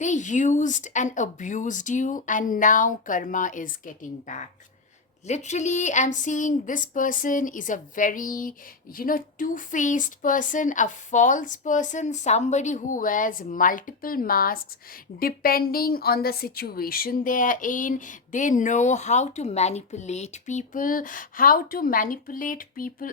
They used and abused you, and now karma is getting back. Literally, I'm seeing this person is a very, two-faced person, a false person, somebody who wears multiple masks depending on the situation they are in. They know how to manipulate people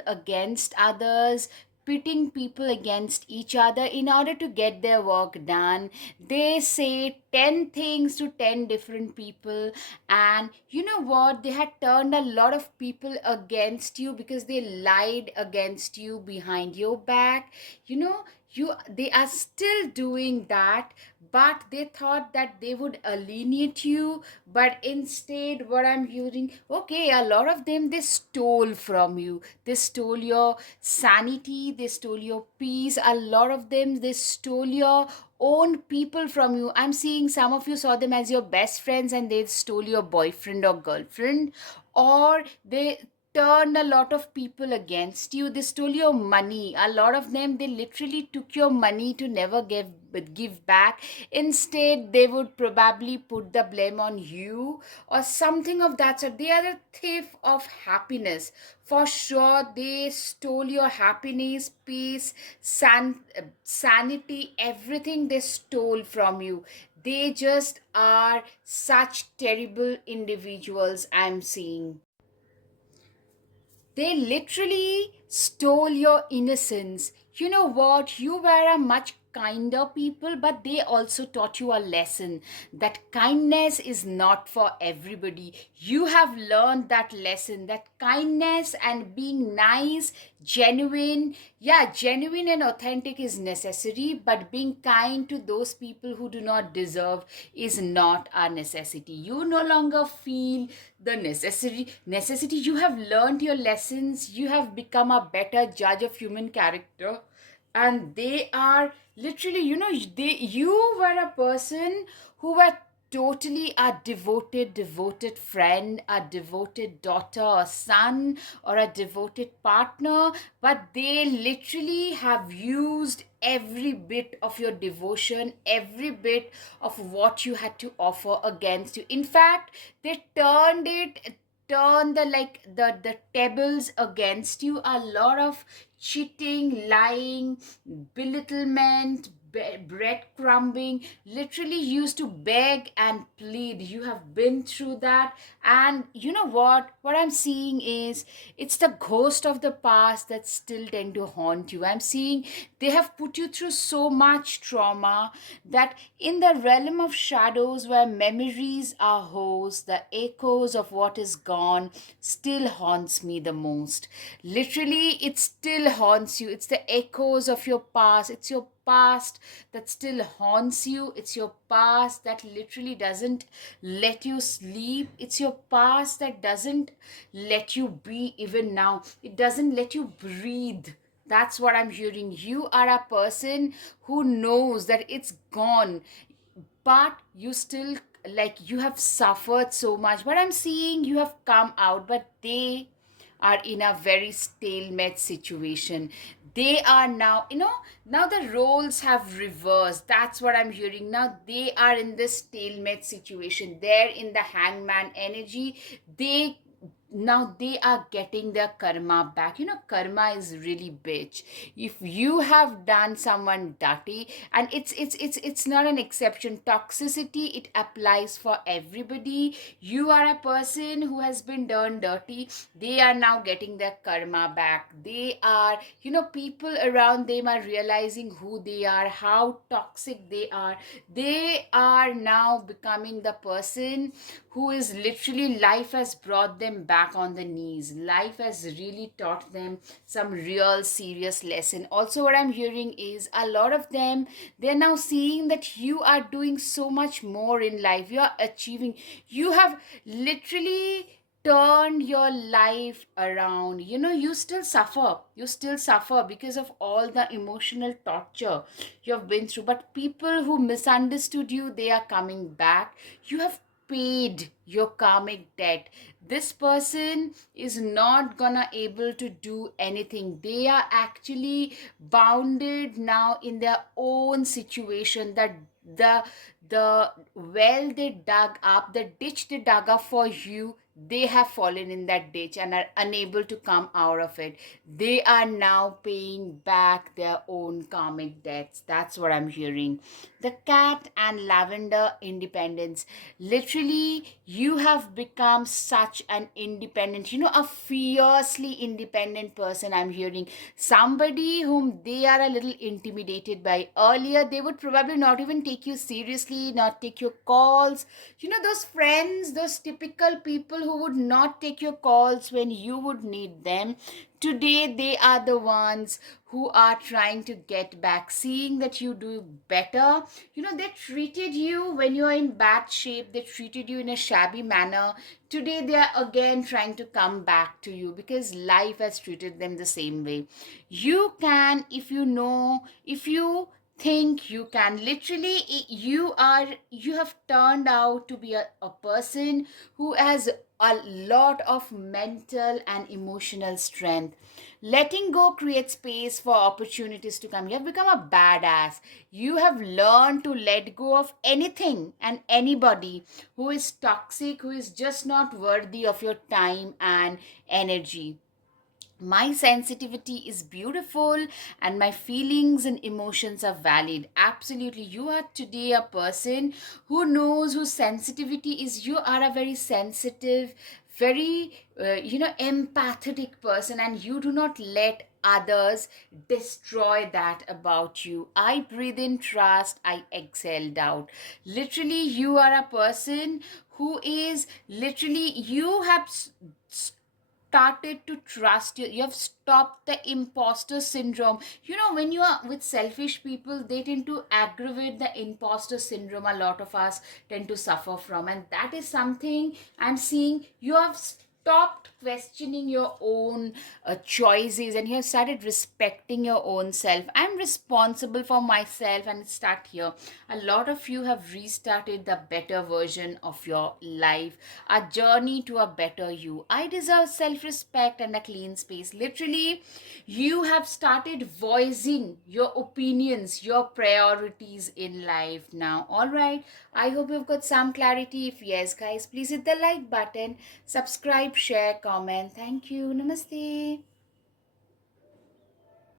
against others, pitting people against each other in order to get their work done. They say 10 things to 10 different people, and you know what? They had turned a lot of people against you because they lied against you behind your back. You know, they are still doing that, but they thought that they would alienate you. But instead, what I'm hearing, okay, a lot of them, they stole from you. They stole your sanity, they stole your peace. A lot of them, they stole your own people from you. I'm seeing some of you saw them as your best friends and they stole your boyfriend or girlfriend, or they turned a lot of people against you. They stole your money. A lot of them, they literally took your money to never give back. Instead, they would probably put the blame on you or something of that sort. They are a thief of happiness. For sure, they stole your happiness, peace, sanity, everything they stole from you. They just are such terrible individuals, I'm seeing. They literally stole your innocence. You know what? You were a much kinder people, but they also taught you a lesson that kindness is not for everybody. You have learned that lesson, that kindness and being nice, genuine, yeah, genuine and authentic is necessary, but being kind to those people who do not deserve is not a necessity. You no longer feel the necessity. You have learned your lessons. You have become a better judge of human character, and they are literally, you were a person who were totally a devoted friend, a devoted daughter or son, or a devoted partner, but they literally have used every bit of your devotion, every bit of what you had to offer against you. In fact, they turned the tables against you. A lot of cheating, lying, belittlement, breadcrumbing, literally used to beg and plead. You have been through that, and you know what I'm seeing is it's the ghost of the past that still tend to haunt you. I'm seeing they have put you through so much trauma that in the realm of shadows where memories are housed, the echoes of what is gone still haunts me the most. Literally, it still haunts you. It's the echoes of your past. It's your past that still haunts you. It's your past that literally doesn't let you sleep. It's your past that doesn't let you be even now. It doesn't let you breathe. That's what I'm hearing. You are a person who knows that it's gone, but you still, like, you have suffered so much. But I'm seeing you have come out, but they are in a very stalemate situation. They are now, now the roles have reversed. That's what I'm hearing. Now they are in this stalemate situation. They're in the hangman energy. They now they are getting their karma back. Karma is really bitch. If you have done someone dirty, and it's not an exception, toxicity, it applies for everybody. You are a person who has been done dirty. They are now getting their karma back. They are, people around them are realizing who they are, how toxic they are. They are now becoming the person who is literally, life has brought them back on the knees. Life has really taught them some real serious lesson. Also, what I'm hearing is a lot of them, they're now seeing that you are doing so much more in life. You are achieving. You have literally turned your life around. You still suffer because of all the emotional torture you have been through, but people who misunderstood you, they are coming back. You have paid your karmic debt. This person is not gonna able to do anything. They are actually bounded now in their own situation, that the the well they dug up, the ditch they dug up for you, they have fallen in that ditch and are unable to come out of it. They are now paying back their own karmic debts. That's what I'm hearing. The cat and lavender independence. Literally, you have become such an independent, a fiercely independent person. I'm hearing somebody whom they are a little intimidated by. Earlier, they would probably not even take you seriously, not take your calls. Those friends, those typical people who would not take your calls when you would need them. Today, they are the ones who are trying to get back, seeing that you do better. They treated you when you're in bad shape, they treated you in a shabby manner. Today, they are again trying to come back to you because life has treated them the same way. You can, if you think you can, literally, you have turned out to be a person who has a lot of mental and emotional strength. Letting go creates space for opportunities to come. You have become a badass. You have learned to let go of anything and anybody who is toxic, who is just not worthy of your time and energy. My sensitivity is beautiful and my feelings and emotions are valid. Absolutely. You are today a person who knows whose sensitivity is. You are a very sensitive, very, empathetic person, and you do not let others destroy that about you. I breathe in trust, I exhale doubt. Literally, you are a person who is literally, you have started to trust you. You have stopped the imposter syndrome. When you are with selfish people, they tend to aggravate the imposter syndrome. A lot of us tend to suffer from, and that is something I'm seeing. You have stopped questioning your own choices, and you have started respecting your own self. I'm responsible for myself, and start here. A lot of you have restarted the better version of your life, a journey to a better you. I deserve self respect and a clean space. Literally, you have started voicing your opinions, your priorities in life now. All right. I hope you've got some clarity. If yes, guys, please hit the like button, subscribe, share, comment. Thank you. Namaste.